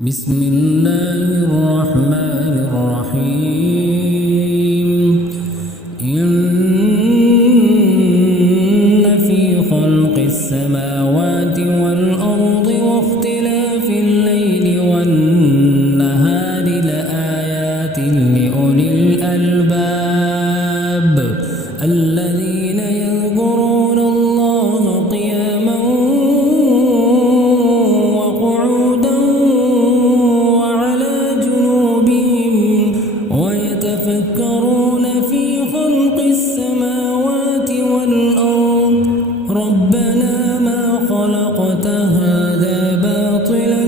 بسم الله الرحمن الرحيم إن في خلق السماوات والأرض واختلاف الليل والنهار لآيات لأولي الألباب الذين يذكرون الله قياما وقعودا وعلى جنوبهم ويتفكرون في خلق السماوات والأرض ربنا ما خلقت هذا باطلا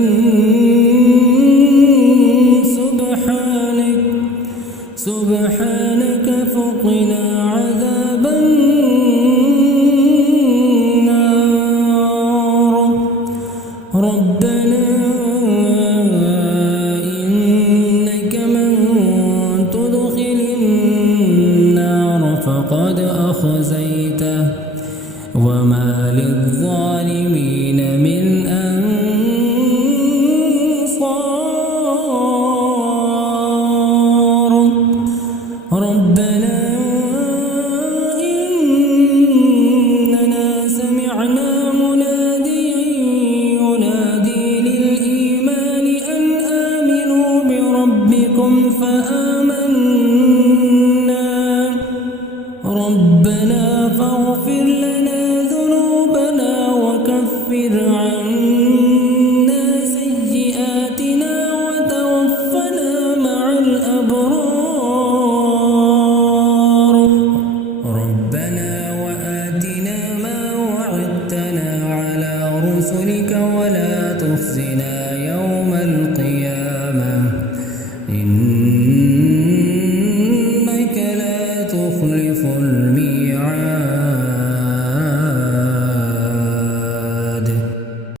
سبحانك فقنا عذاب النار ربنا إنك من تدخل النار فقد أخزيته وما للظالمين من أنصار ربنا إننا سمعنا مناديا ينادي للإيمان أن آمنوا بربكم فآمنوا